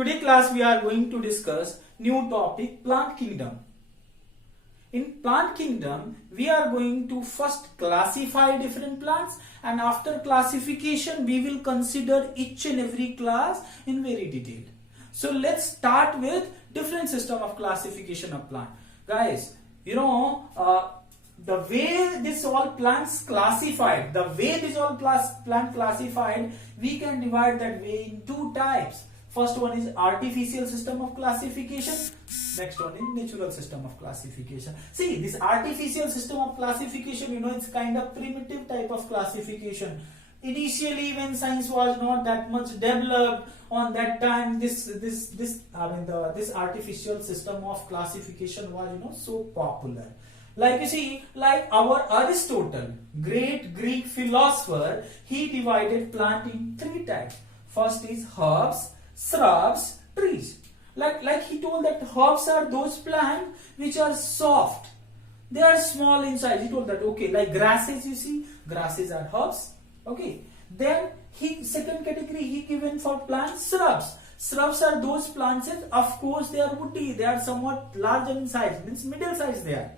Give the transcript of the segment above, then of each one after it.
Today class we are going to discuss new topic plant kingdom. In plant kingdom we are going to first classify different plants, and after classification we will consider each and every class in very detail. So let's start with different system of classification of plant. Guys, the way this all plants classified, we can divide that way in two types. First one is artificial system of classification. Next one is natural system of classification. See, this artificial system of classification, it's kind of primitive type of classification. Initially, when science was not that much developed, on that time, this artificial system of classification was, so popular. Like you see, like our Aristotle, great Greek philosopher, he divided plant in three types. First is herbs, shrubs, trees. Like he told that herbs are those plants which are soft. They are small in size. He told that, okay, like grasses, you see, grasses are herbs. Okay. Then second category he given for plants, shrubs. Shrubs are those plants, and of course they are woody. They are somewhat larger in size, means middle size they are.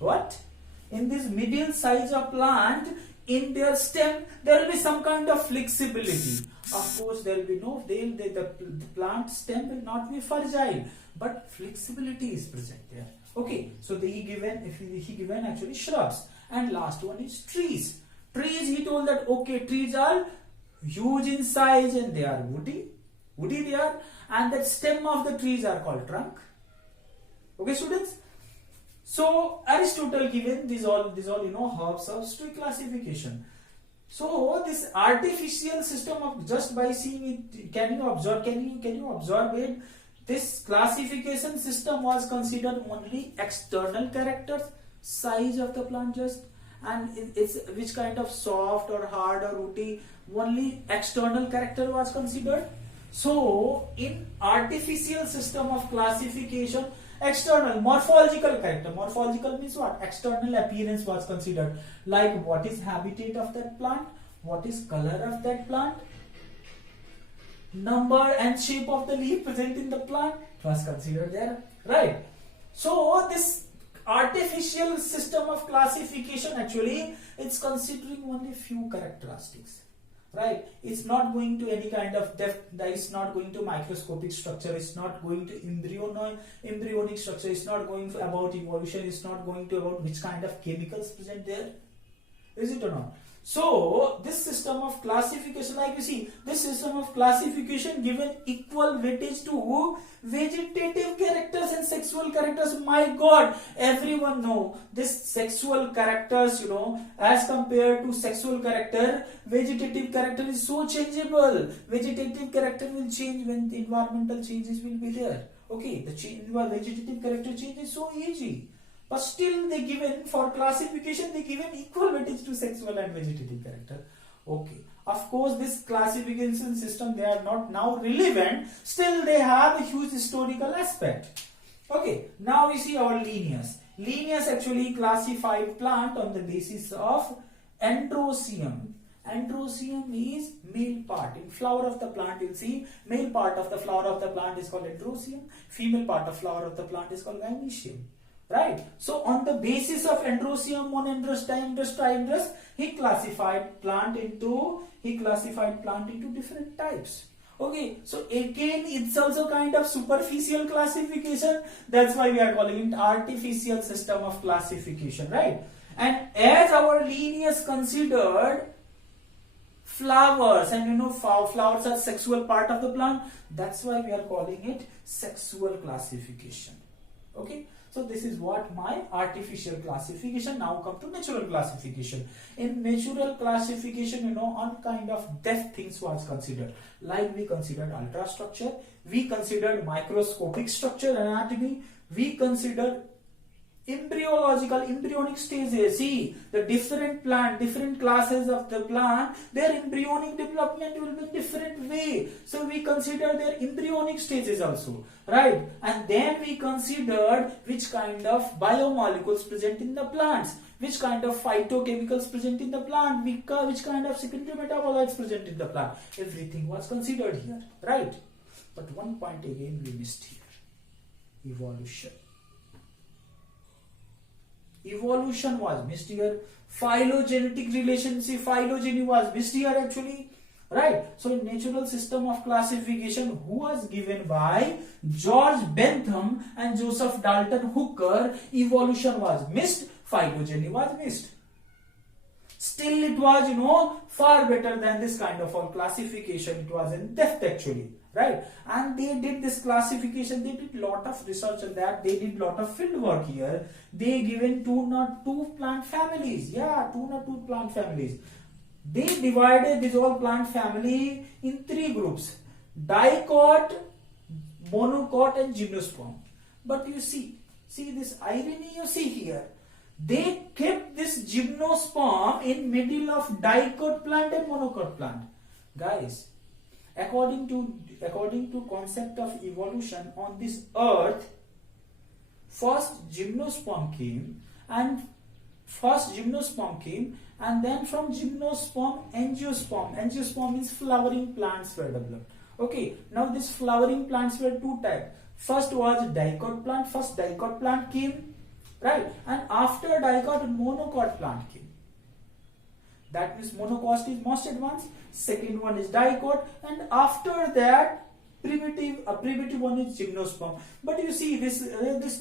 But in this middle size of plant, in their stem, there will be some kind of flexibility. Of course, there will be the plant stem will not be fragile, but flexibility is present there. Okay, so he given actually shrubs, and last one is trees. Trees, he told that okay, trees are huge in size and they are woody they are, and the stem of the trees are called trunk. Okay, students. So Aristotle given these all herbs of tree classification. So this artificial system of, just by seeing it, can you observe it? This classification system was considered only external characters, size of the plant just, and it's which kind of soft or hard or woody, only external character was considered. So in artificial system of classification, external morphological character. Morphological means what? External appearance was considered. Like what is habitat of that plant, what is color of that plant, number and shape of the leaf present in the plant was considered there, right? So this artificial system of classification actually it's considering only few characteristics. Right, it's not going to any kind of depth, it's not going to microscopic structure, it's not going to embryonic structure, it's not going to about evolution, it's not going to about which kind of chemicals present there. Is it or not? So this system of classification, like you see, this system of classification given equal weightage to vegetative characters and sexual characters. My God, everyone know this sexual characters, as compared to sexual character, vegetative character is so changeable. Vegetative character will change when the environmental changes will be there. Okay, the vegetative character change is so easy. But still they given, for classification, they given equal weightage to sexual and vegetative character. Okay. Of course, this classification system, they are not now relevant. Still they have a huge historical aspect. Okay. Now we see our Linnaeus. Linnaeus actually classified plant on the basis of androecium. Androecium is male part. In flower of the plant, you'll see male part of the flower of the plant is called androecium. Female part of flower of the plant is called gynoecium. Right. So on the basis of androecium, monandrous, diandrous, he classified plant into different types. Okay. So again, it's also kind of superficial classification. That's why we are calling it artificial system of classification. Right. And as our Linnaeus considered flowers, and flowers are sexual part of the plant. That's why we are calling it sexual classification. Okay. So this is what my artificial classification. Now come to natural classification. In natural classification, all kind of depth things was considered. Like we considered ultrastructure, we considered microscopic structure, anatomy, we considered embryonic stages. See, the different classes of the plant, their embryonic development will be in different way. So we consider their embryonic stages also, right? And then we considered which kind of biomolecules present in the plants, which kind of phytochemicals present in the plant, which kind of secondary metabolites present in the plant. Everything was considered here, right? But one point again we missed here. Evolution. Evolution was missed here. Phylogenetic relationship, phylogeny was missed here actually. Right. So in natural system of classification, who was given by George Bentham and Joseph Dalton Hooker, evolution was missed, phylogeny was missed. Still it was, far better than this kind of classification. It was in depth actually. Right. And they did this classification, they did lot of research on that, they did lot of field work here. They given 202 plant families. Yeah, 202 plant families. They divided this whole plant family in 3 groups: dicot, monocot and gymnosperm. But you see this irony you see here. They kept this gymnosperm in middle of dicot plant and monocot plant. Guys, according to concept of evolution on this earth, first gymnosperm came and then from gymnosperm angiosperm. Angiosperm means flowering plants were developed. Okay, now these flowering plants were 2 types. First was dicot plant. First dicot plant came, right? And after dicot, monocot plant came. That means monocot is most advanced. Second one is dicot, and after that primitive one is gymnosperm. But you see these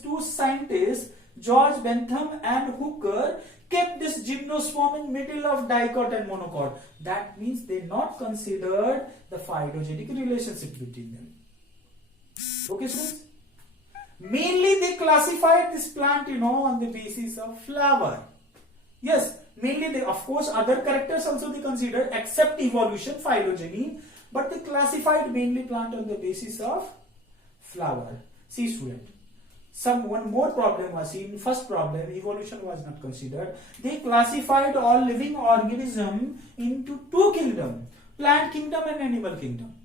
2 scientists, George Bentham and Hooker, kept this gymnosperm in middle of dicot and monocot. That means they not considered the phylogenetic relationship between them. Okay, students? Mainly they classified this plant, on the basis of flower. Yes, mainly they, of course, other characters also they considered except evolution, phylogeny, but they classified mainly plant on the basis of flower. See, student. One more problem was seen. First problem, evolution was not considered. They classified all living organism into 2 kingdoms: plant kingdom and animal kingdom.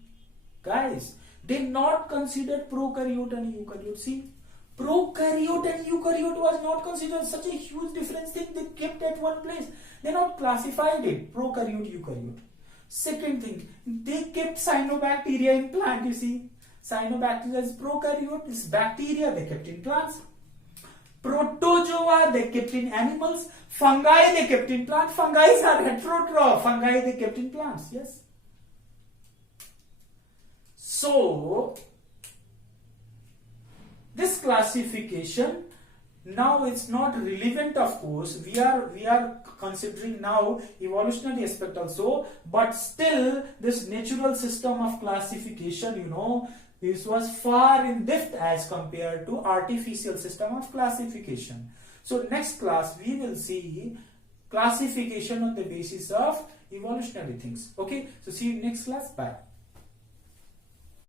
Guys, they not considered prokaryote and eukaryote. See, prokaryote and eukaryote was not considered. Such a huge difference thing they kept at one place. They not classified it, prokaryote, eukaryote. Second thing, they kept cyanobacteria in plant, you see. Cyanobacteria is prokaryote, is bacteria they kept in plants. Protozoa they kept in animals. Fungi they kept in plants. Fungi are heterotroph. Fungi they kept in plants. Yes. So this classification now it's not relevant, of course. We are considering now evolutionary aspect also, but still this natural system of classification, this was far in depth as compared to artificial system of classification. So next class we will see classification on the basis of evolutionary things. Okay, so see you next class. Bye.